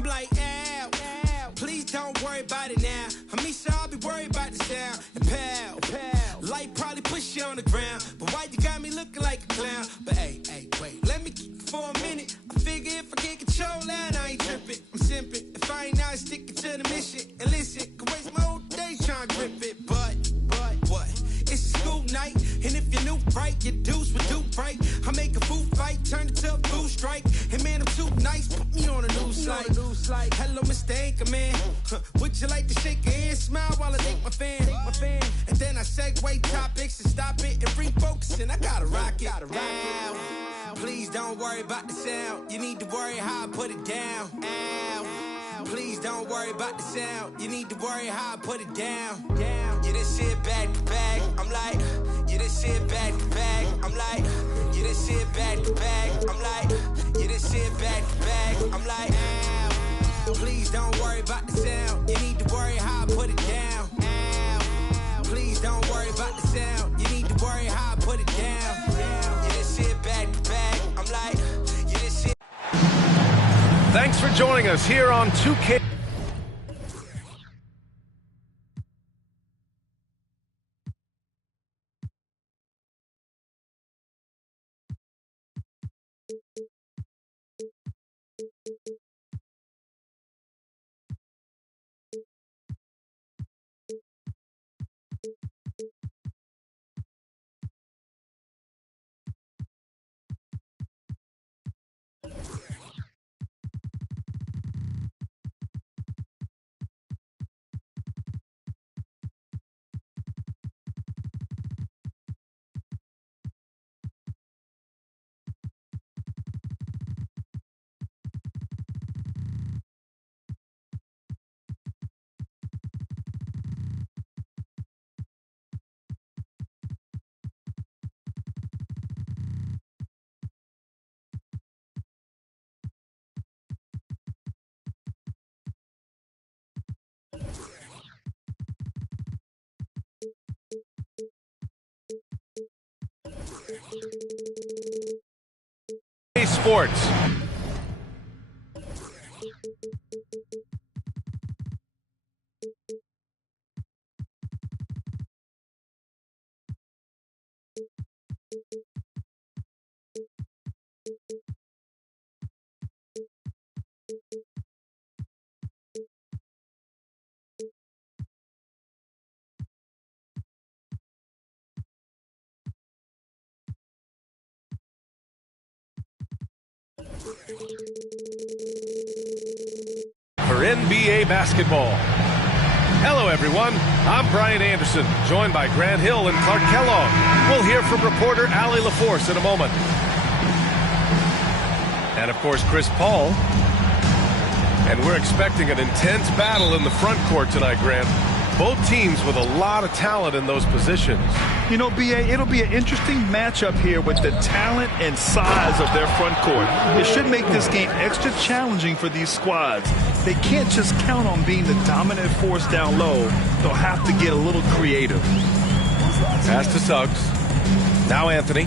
I'm like, ow, ow. Please don't worry about it now. I mean, sure, I'll be worried about the sound. And pal, light probably push you on the ground. But why you got me looking like a clown? But hey, wait, let me keep it for a minute. I figure if I can't control that, I ain't tripping. I'm simping. If I ain't not sticking to the mission, and listen, could waste my whole day trying to grip it. But what? It's a school night, and if you're new, right, your dudes would do right. I make a food fight, turn it to a food strike. And man, I'm too nice, put me on a news slide. Hello, Mr. Anchorman. Would you like to shake your hand, smile while I thank my fan? And then I segue topics and stop it and refocus, and I gotta rock it. Ow. Please don't worry about the sound. You need to worry how I put it down. Ow. Please don't worry about the sound. You need to worry how I put it down. Yeah, this shit back to back. I'm like, yeah, this shit back to back. I'm like, yeah, this shit back to back. I'm like, yeah, this shit back to back. I'm like, ow. Please don't worry about the sound. You need to worry how I put it down. Ow. Please don't worry about the sound. You need to worry how I put it down. Yeah, this shit back to back. I'm like, yeah, this shit. Thanks for joining us here on 2K. Sports. For NBA basketball. Hello, everyone. I'm Brian Anderson, joined by Grant Hill and Clark Kellogg. We'll hear from reporter Allie LaForce in a moment. And, of course, Chris Paul. And we're expecting an intense battle in the front court tonight, Grant. Both teams with a lot of talent in those positions. You know, B.A., it'll be an interesting matchup here with the talent and size of their front court. It should make this game extra challenging for these squads. They can't just count on being the dominant force down low. They'll have to get a little creative. Pass to Suggs. Now Anthony.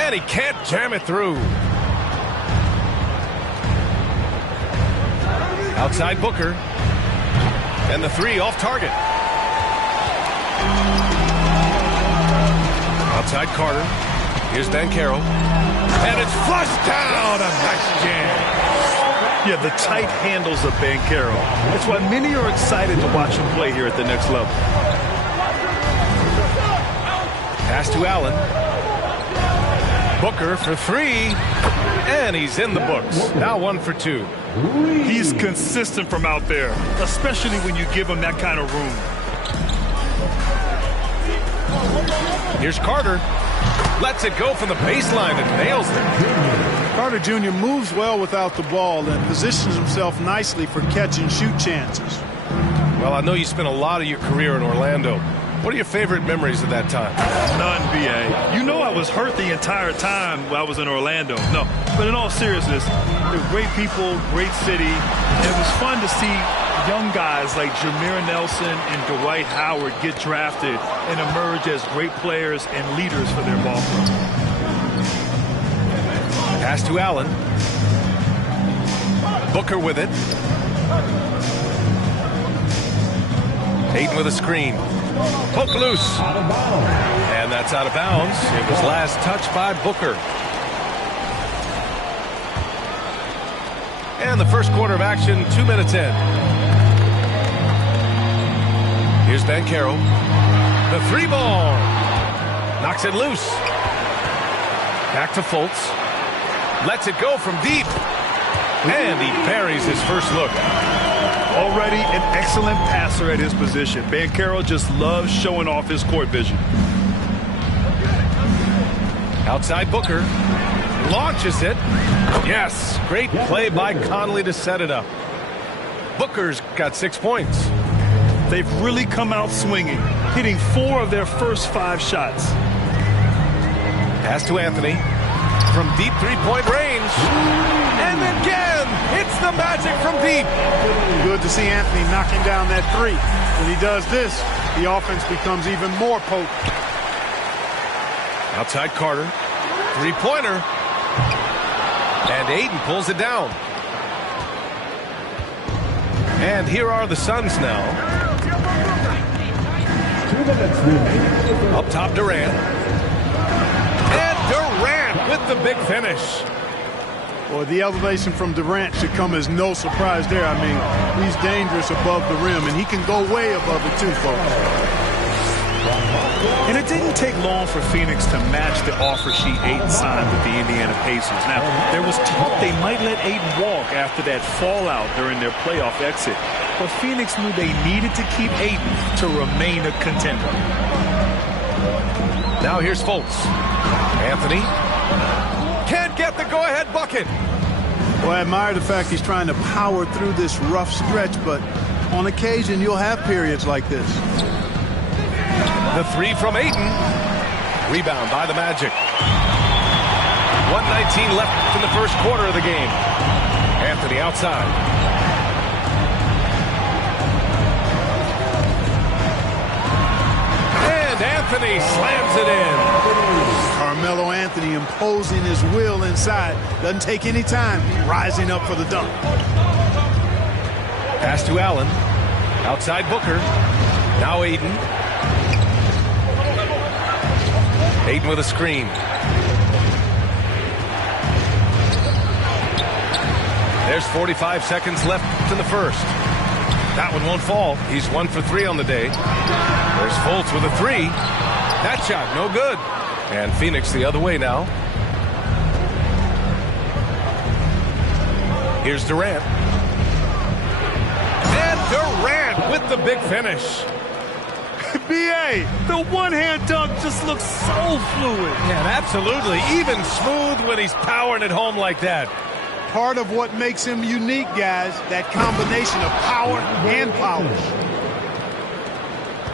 And he can't jam it through. Outside Booker. And the three off target. Outside Carter. Here's Banchero. And it's flushed down. A nice jam. Yeah, the tight handles of Banchero. That's why many are excited to watch him play here at the next level. Pass to Allen. Booker for three. And he's in the books. Now 1 for 2. He's consistent from out there, especially when you give him that kind of room. Here's Carter. Lets it go from the baseline and nails it. Carter Jr. moves well without the ball and positions himself nicely for catch and shoot chances. Well, I know you spent a lot of your career in Orlando. What are your favorite memories of that time? None, B.A. You know I was hurt the entire time while I was in Orlando. No, but in all seriousness, they're great people, great city. It was fun to see young guys like Jameer Nelson and Dwight Howard get drafted and emerge as great players and leaders for their ball club. Pass to Allen. Booker with it. Ayton with a screen. Poke loose. And that's out of bounds. It was last touched by Booker. And the first quarter of action, 2 minutes in. Here's Banchero. The three ball. Knocks it loose. Back to Fultz. Lets it go from deep. And he buries his first look. Already an excellent passer at his position. Banchero just loves showing off his court vision. Outside Booker. Launches it. Yes, great play by Conley to set it up. Booker's got 6 points. They've really come out swinging, hitting 4 of their first 5 shots. Pass to Anthony. From deep three-point range. And again, hits the Magic from deep. Good to see Anthony knocking down that three. When he does this, the offense becomes even more potent. Outside Carter. Three-pointer. And Ayton pulls it down. And here are the Suns now. Up top, Durant. And Durant with the big finish. Well, the elevation from Durant should come as no surprise there. I mean, he's dangerous above the rim, and he can go way above it too, folks. And it didn't take long for Phoenix to match the offer sheet Ayton signed with the Indiana Pacers. Now, there was talk they might let Ayton walk after that fallout during their playoff exit. But Phoenix knew they needed to keep Ayton to remain a contender. Now here's Fultz. Anthony can't get the go-ahead bucket. Well, I admire the fact he's trying to power through this rough stretch, but on occasion you'll have periods like this. The three from Ayton. Rebound by the Magic. 1:19 left in the first quarter of the game. Anthony outside. And Anthony slams it in. Carmelo Anthony imposing his will inside. Doesn't take any time. Rising up for the dunk. Pass to Allen. Outside Booker. Now Ayton. Ayton with a screen. There's 45 seconds left in the first. That one won't fall. He's 1 for 3 on the day. There's Fultz with a three. That shot, no good. And Phoenix the other way now. Here's Durant. And Durant with the big finish. B.A., the one-hand dunk just looks so fluid. Yeah, absolutely. Even smooth when he's powering it home like that. Part of what makes him unique, guys, that combination of power and polish.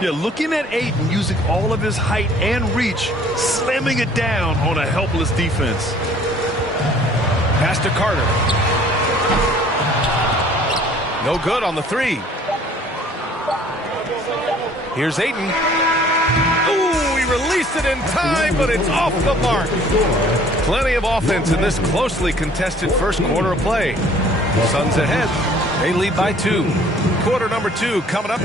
Yeah, looking at Ayton using all of his height and reach, slamming it down on a helpless defense. Pass to Carter. No good on the three. Here's Ayton. Ooh, he released it in time, but it's off the mark. Plenty of offense in this closely contested first quarter of play. Suns ahead. They lead by 2. Quarter number 2 coming up.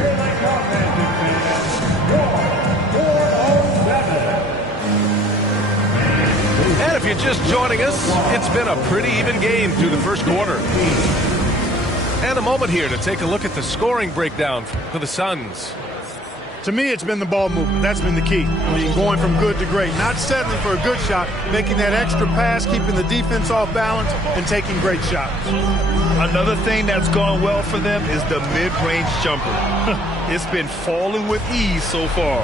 And if you're just joining us, it's been a pretty even game through the first quarter. And a moment here to take a look at the scoring breakdown for the Suns. To me, it's been the ball movement. That's been the key. I mean, going from good to great. Not settling for a good shot, making that extra pass, keeping the defense off balance, and taking great shots. Another thing that's gone well for them is the mid-range jumper. It's been falling with ease so far.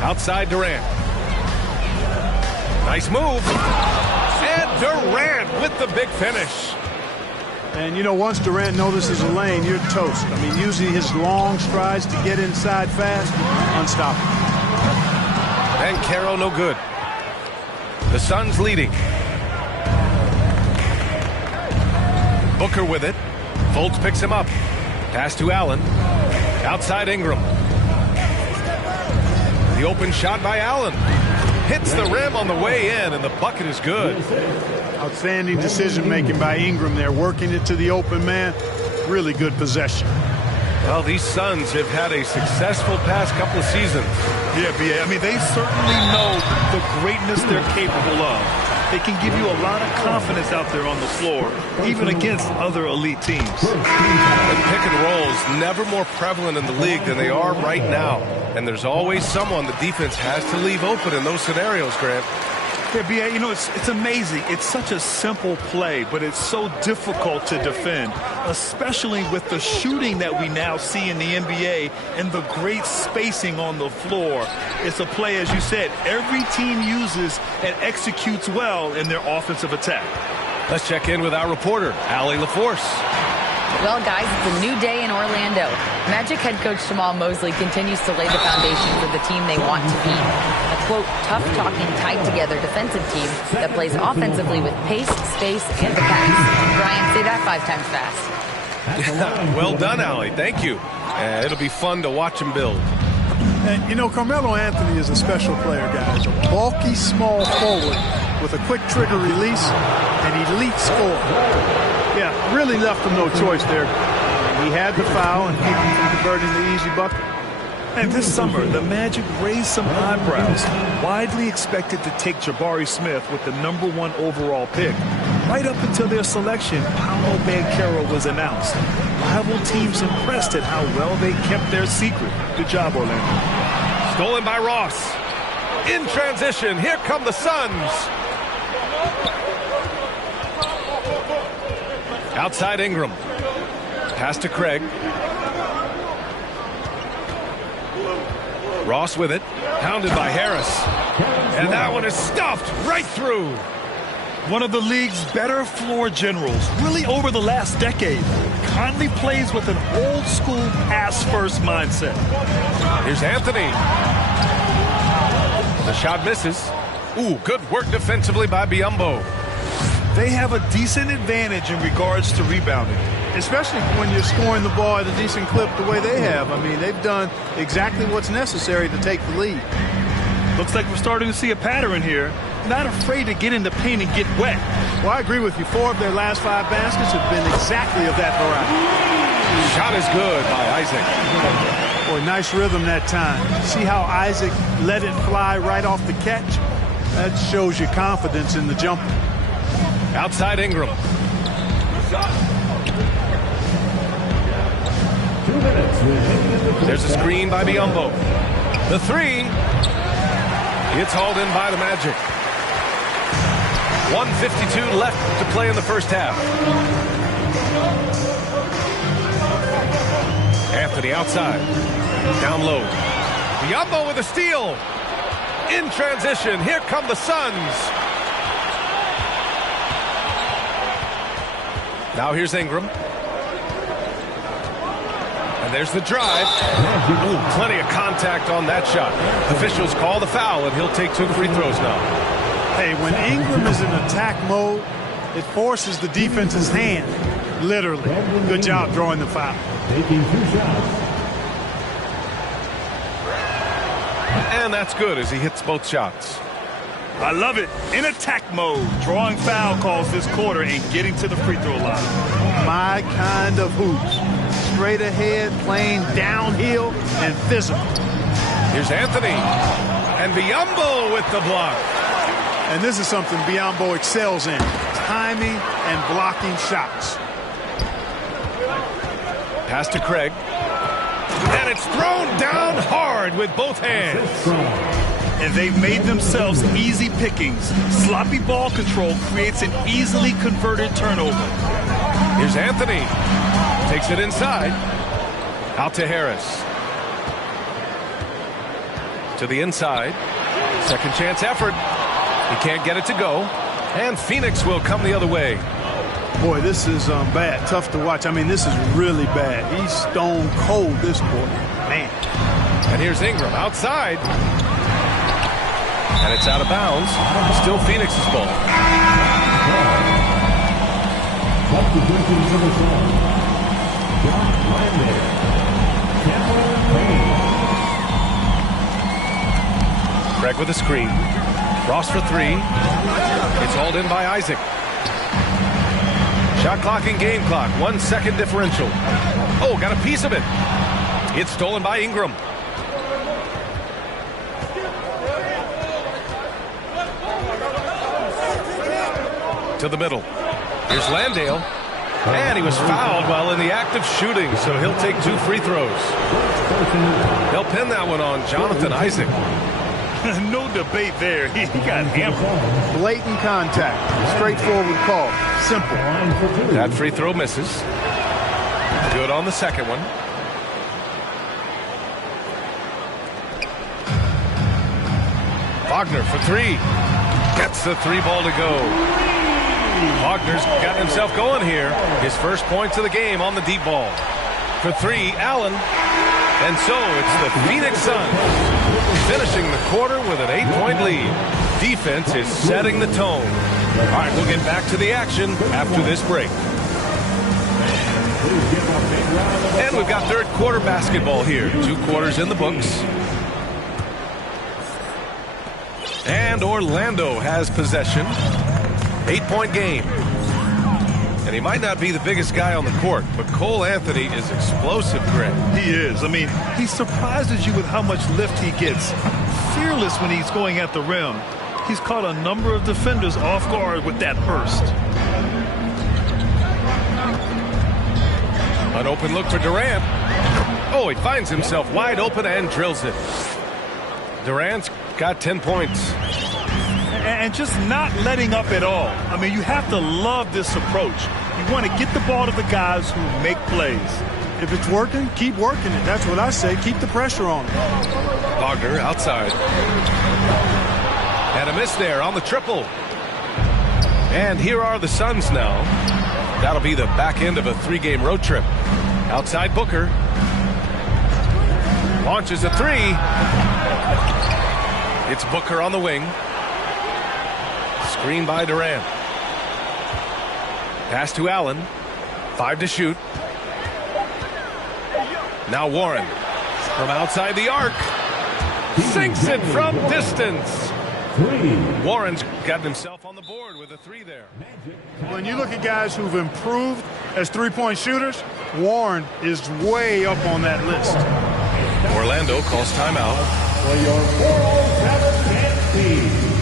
Outside Durant. Nice move. And Durant with the big finish. And, you know, once Durant notices a lane, you're toast. I mean, using his long strides to get inside fast, unstoppable. And Banchero no good. The Suns leading. Booker with it. Fultz picks him up. Pass to Allen. Outside Ingram. The open shot by Allen. Hits the rim on the way in, and the bucket is good. Outstanding decision-making by Ingram there, working it to the open man. Really good possession. Well, these Suns have had a successful past couple of seasons. Yeah, B.A. I mean, they certainly know the greatness they're capable of. They can give you a lot of confidence out there on the floor, even against other elite teams. And pick and rolls never more prevalent in the league than they are right now. And there's always someone the defense has to leave open in those scenarios, Grant. Yeah, B.A., you know, it's amazing. It's such a simple play, but it's so difficult to defend, especially with the shooting that we now see in the NBA and the great spacing on the floor. It's a play, as you said, every team uses and executes well in their offensive attack. Let's check in with our reporter, Allie LaForce. Well, guys, it's a new day in Orlando. Magic head coach Jamal Mosley continues to lay the foundation for the team they want to be. A, quote, tough-talking, tied-together defensive team that plays offensively with pace, space, and the pass. Brian, say that 5 times fast. Well done, Allie. Thank you. It'll be fun to watch him build. And, you know, Carmelo Anthony is a special player, guys. A bulky, small forward with a quick trigger release and elite score. Yeah, really left him no choice there. He had the foul and keep him from converting the easy bucket. And this summer, the Magic raised some eyebrows, widely expected to take Jabari Smith with the #1 overall pick. Right up until their selection, Paolo Banchero was announced. Rival teams impressed at how well they kept their secret. Good job, Orlando. Stolen by Ross. In transition, here come the Suns. Outside Ingram. Pass to Craig. Ross with it. Pounded by Harris. And that one is stuffed right through. One of the league's better floor generals, really over the last decade. Conley plays with an old-school pass-first mindset. Here's Anthony. The shot misses. Ooh, good work defensively by Biyombo. They have a decent advantage in regards to rebounding. Especially when you're scoring the ball at a decent clip the way they have. I mean, they've done exactly what's necessary to take the lead. Looks like we're starting to see a pattern here. Not afraid to get in the paint and get wet. Well, I agree with you. 4 of their last 5 baskets have been exactly of that variety. Shot is good by Isaac. Boy, nice rhythm that time. See how Isaac let it fly right off the catch? That shows you confidence in the jumper. Outside Ingram. There's a screen by Biyombo. The 3. It's hauled in by the Magic. 1:52 left to play in the first half. Anthony outside. Down low. Biyombo with a steal. In transition. Here come the Suns. Now here's Ingram. And there's the drive. Ooh, plenty of contact on that shot. Officials call the foul, and he'll take 2 free throws now. Hey, when Ingram is in attack mode, it forces the defense's hand, literally. Good job drawing the foul. Taking 2 shots. And that's good as he hits both shots. I love it. In attack mode, drawing foul calls this quarter and getting to the free throw line. My kind of hoops. Straight ahead, playing downhill, and physical. Here's Anthony. And Biyombo with the block. And this is something Biyombo excels in. Timing and blocking shots. Pass to Craig. And it's thrown down hard with both hands. And they've made themselves easy pickings. Sloppy ball control creates an easily converted turnover. Here's Anthony. Takes it inside. Out to Harris. To the inside. Second chance effort. He can't get it to go. And Phoenix will come the other way. Boy, this is bad. Tough to watch. I mean, this is really bad. He's stone cold this quarter. Man. And here's Ingram outside. And it's out of bounds. Still Phoenix's ball. Craig with a screen. Ross for three. It's hauled in by Isaac. Shot clock and game clock. 1 second differential. Oh, got a piece of it. It's stolen by Ingram. To the middle. Here's Landale. And he was fouled while in the act of shooting, so he'll take 2 free throws. They'll pin that one on Jonathan Isaac. No debate there. He got hammered. Blatant contact. Straightforward call. Simple. That free throw misses. Good on the second one. Wagner for three. Gets the 3 ball to go. Wagner's got himself going here. His first points of the game on the deep ball. For 3, Allen. And so it's the Phoenix Suns finishing the quarter with an 8-point lead. Defense is setting the tone. All right, we'll get back to the action after this break. And we've got third quarter basketball here. 2 quarters in the books. And Orlando has possession. 8-point game. And he might not be the biggest guy on the court, but Cole Anthony is explosive, Greg. He is. I mean, he surprises you with how much lift he gets. Fearless when he's going at the rim. He's caught a number of defenders off guard with that burst. An open look for Durant. Oh, he finds himself wide open and drills it. Durant's got 10 points. And just not letting up at all. I mean, you have to love this approach. You want to get the ball to the guys who make plays. If it's working, keep working it. That's what I say. Keep the pressure on. Wagner outside. And a miss there on the triple. And here are the Suns now. That'll be the back end of a 3-game road trip. Outside Booker. Launches a 3. It's Booker on the wing. Screen by Durant. Pass to Allen. 5 to shoot. Now Warren. From outside the arc. Sinks it from distance. Warren's got himself on the board with a 3 there. When you look at guys who've improved as 3-point shooters, Warren is way up on that list. Orlando calls timeout. For your 407 team.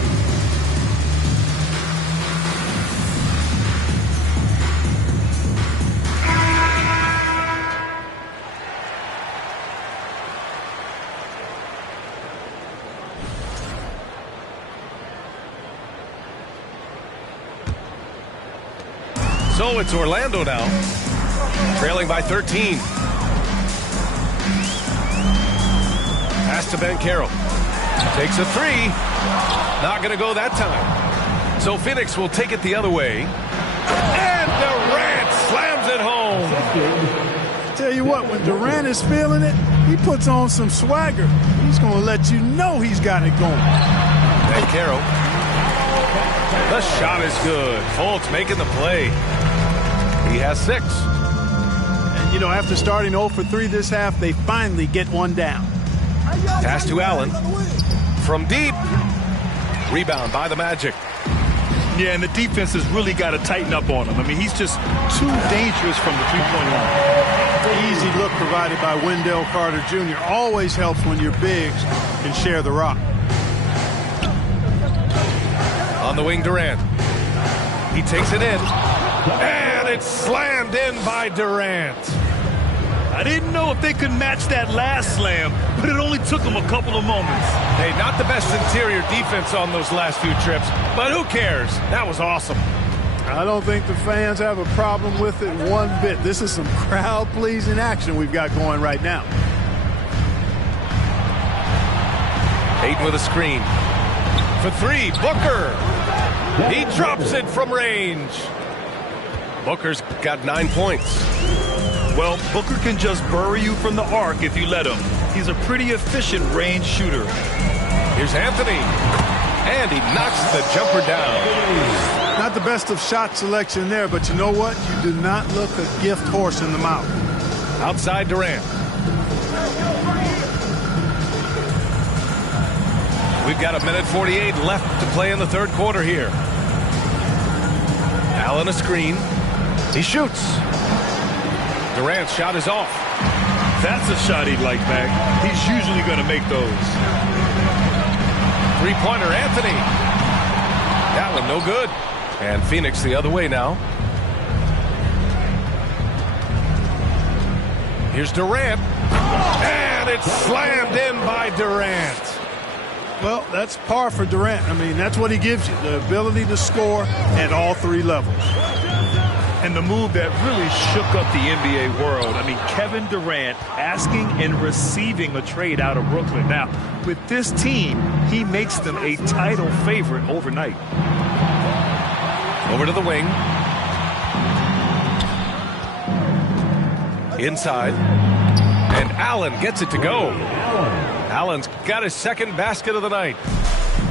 So it's Orlando now, trailing by 13. Pass to Banchero. Takes a 3. Not going to go that time. So Phoenix will take it the other way. And Durant slams it home. Tell you what, when Durant is feeling it, he puts on some swagger. He's going to let you know he's got it going. Banchero. The shot is good. Fultz making the play. He has 6. And, you know, after starting 0 for 3 this half, they finally get one down. Pass to Allen. From deep. Rebound by the Magic. Yeah, and the defense has really got to tighten up on him. I mean, he's just too dangerous from the 3-point line. Easy look provided by Wendell Carter Jr. Always helps when your bigs can share the rock. On the wing, Durant. He takes it in. And it's slammed in by Durant. I didn't know if they could match that last slam, but it only took them a couple of moments. Hey, not the best interior defense on those last few trips, but who cares? That was awesome. I don't think the fans have a problem with it one bit. This is some crowd-pleasing action we've got going right now. Ayton with a screen. For 3, Booker. He drops it from range. Booker's got 9 points. Well, Booker can just bury you from the arc if you let him. He's a pretty efficient range shooter. Here's Anthony. And he knocks the jumper down. Not the best of shot selection there, but you know what? You do not look a gift horse in the mouth. Outside Durant. We've got 1:48 left to play in the third quarter here. Allen a screen. He shoots. Durant's shot is off. That's a shot he'd like back. He's usually going to make those. Three-pointer, Anthony. That one no good. And Phoenix the other way now. Here's Durant. And it's slammed in by Durant. Well, that's par for Durant. I mean, that's what he gives you, the ability to score at all three levels. And the move that really shook up the NBA world. I mean, Kevin Durant asking and receiving a trade out of Brooklyn. Now, with this team, he makes them a title favorite overnight. Over to the wing. Inside. And Allen gets it to go. Allen's got his second basket of the night.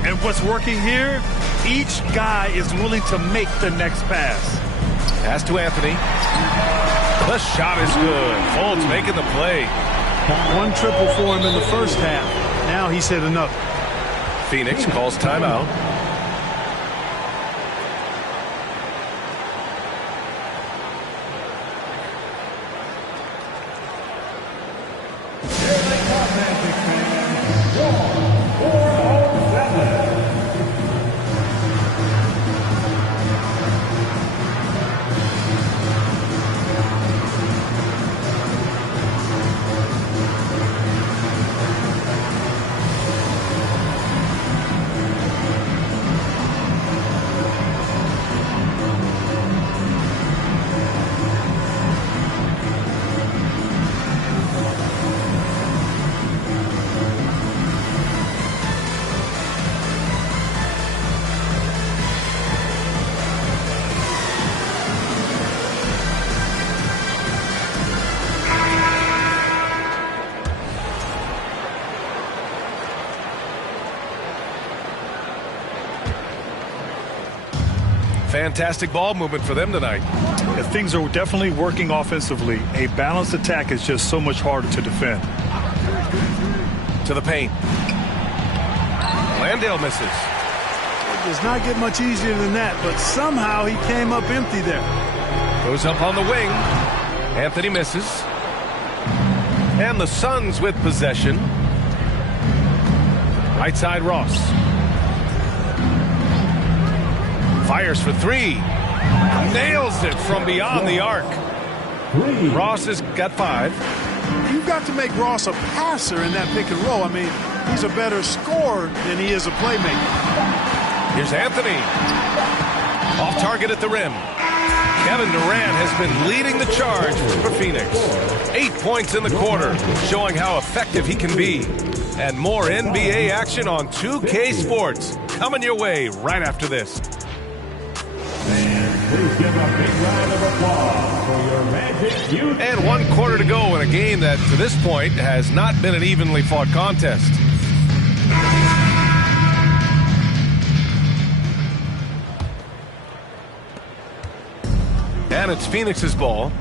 And what's working here? Each guy is willing to make the next pass. Pass to Anthony. The shot is good. Fultz making the play. One triple for him in the first half. Now he's hit another. Phoenix calls timeout. Fantastic ball movement for them tonight. If things are definitely working offensively, a balanced attack is just so much harder to defend. To the paint. Landale misses. It does not get much easier than that, but somehow he came up empty there. Goes up on the wing. Anthony misses. And the Suns with possession. Right side Ross. Fires for three. Nails it from beyond the arc. Ross has got 5. You've got to make Ross a passer in that pick and roll. I mean, he's a better scorer than he is a playmaker. Here's Anthony. Off target at the rim. Kevin Durant has been leading the charge for Phoenix. 8 points in the quarter, showing how effective he can be. And more NBA action on 2K Sports coming your way right after this. Please give a big round of applause for your Magic Youth. And 1 quarter to go in a game that, to this point, has not been an evenly fought contest. And it's Phoenix's ball.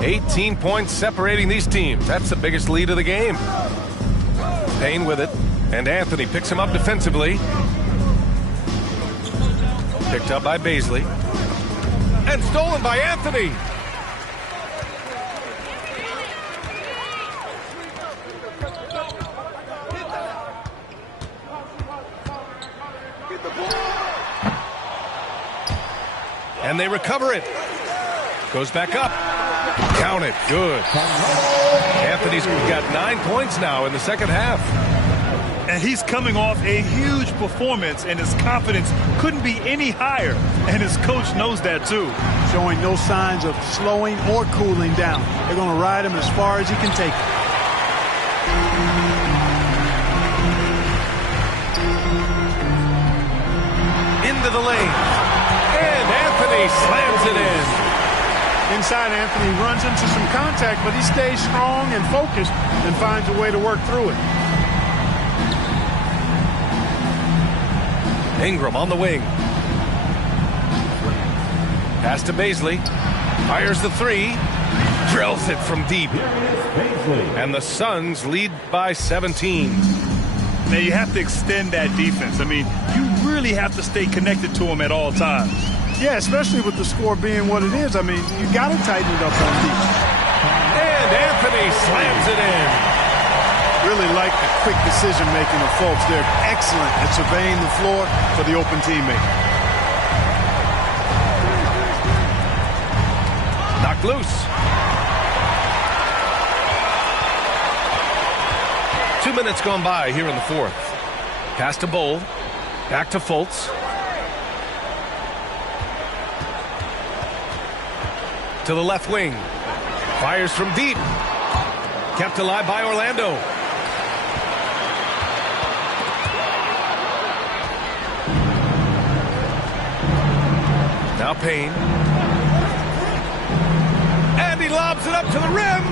18 points separating these teams. That's the biggest lead of the game. Payne with it. And Anthony picks him up defensively. Picked up by Bazley. And stolen by Anthony. And they recover it. Goes back up. Count it. Good. Anthony's got 9 points now in the second half. And he's coming off a huge performance, and his confidence couldn't be any higher. And his coach knows that, too. Showing no signs of slowing or cooling down. They're going to ride him as far as he can take it. Into the lane. And Anthony slams it in. Inside, Anthony runs into some contact, but he stays strong and focused and finds a way to work through it. Ingram on the wing. Pass to Baisley. Fires the three. Drills it from deep. And the Suns lead by 17. Now you have to extend that defense. I mean, you really have to stay connected to them at all times. Yeah, especially with the score being what it is. I mean, you got to tighten it up on defense. And Anthony slams it in. Really like the quick decision-making of folks. They're excellent at surveying the floor for the open teammate. Knocked loose. 2 minutes gone by here in the fourth. Pass to Bol. Back to Fultz. To the left wing. Fires from deep. Kept alive by Orlando. Now Payne. And he lobs it up to the rim.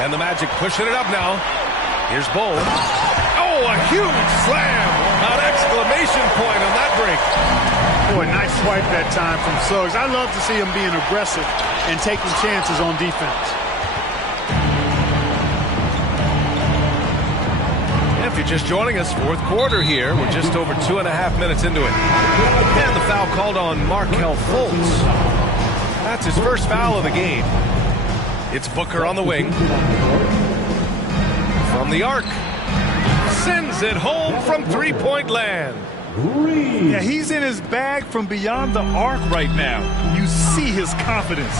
And the Magic pushing it up now. Here's Bol. Oh, a huge slam. An exclamation point on that break. Boy, nice swipe that time from Suggs. I love to see him being aggressive and taking chances on defense. If you're just joining us, fourth quarter here. We're just over 2.5 minutes into it. And the foul called on Markelle Fultz. That's his first foul of the game. It's Booker on the wing. From the arc. Sends it home from three-point land. Yeah, he's in his bag from beyond the arc right now. You see his confidence.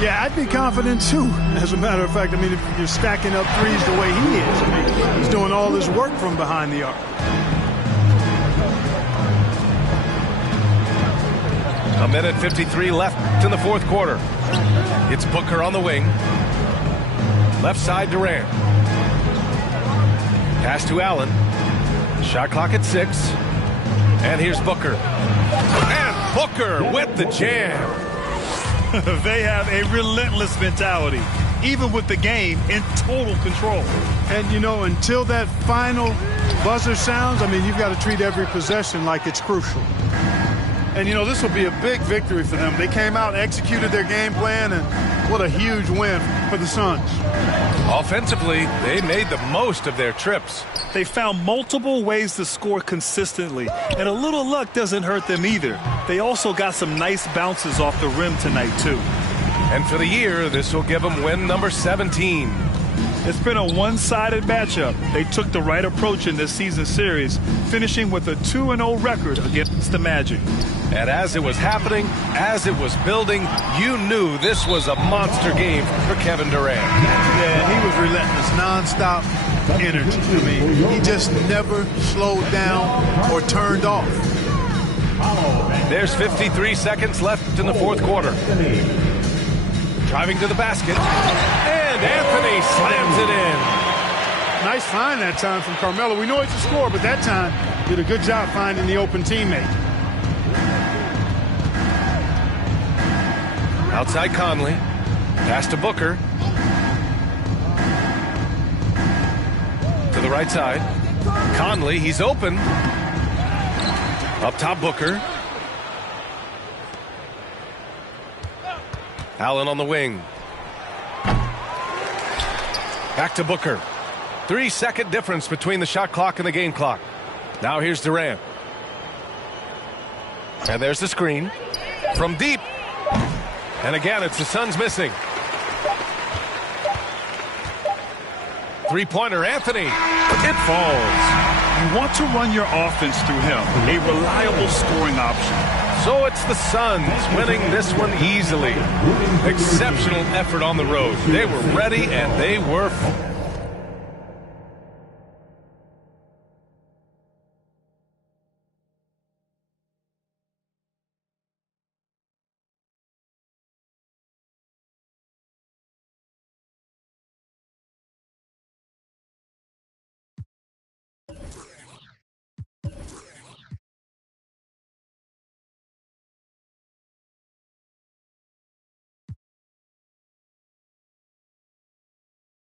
Yeah, I'd be confident too. As a matter of fact, I mean, if you're stacking up threes the way he is, I mean, he's doing all his work from behind the arc. A minute 53 left in the fourth quarter. It's Booker on the wing. Left side Durant. Pass to Allen. Shot clock at 6. And here's Booker. And Booker with the jam. They have a relentless mentality, even with the game in total control. And, you know, until that final buzzer sounds, I mean, you've got to treat every possession like it's crucial. And, you know, this will be a big victory for them. They came out, executed their game plan, and what a huge win for the Suns. Offensively, they made the most of their trips. They found multiple ways to score consistently, and a little luck doesn't hurt them either. They also got some nice bounces off the rim tonight, too. And for the year, this will give them win number 17. It's been a one-sided matchup. They took the right approach in this season series, finishing with a 2-0 record against the Magic. And as it was happening, as it was building, you knew this was a monster game for Kevin Durant. Yeah, he was relentless, nonstop energy. I mean, he just never slowed down or turned off. There's 53 seconds left in the fourth quarter. Driving to the basket. And Anthony slams it in. Nice find that time from Carmelo. We know it's a score, but that time did a good job finding the open teammate. Outside Conley. Pass to Booker. To the right side. Conley, he's open. Up top, Booker. Allen on the wing. Back to Booker. 3-second difference between the shot clock and the game clock. Now here's Durant. And there's the screen. From deep. And again, it's the Suns missing. Three-pointer, Anthony. It falls. You want to run your offense through him, a reliable scoring option. So it's the Suns winning this one easily. Exceptional effort on the road. They were ready and they were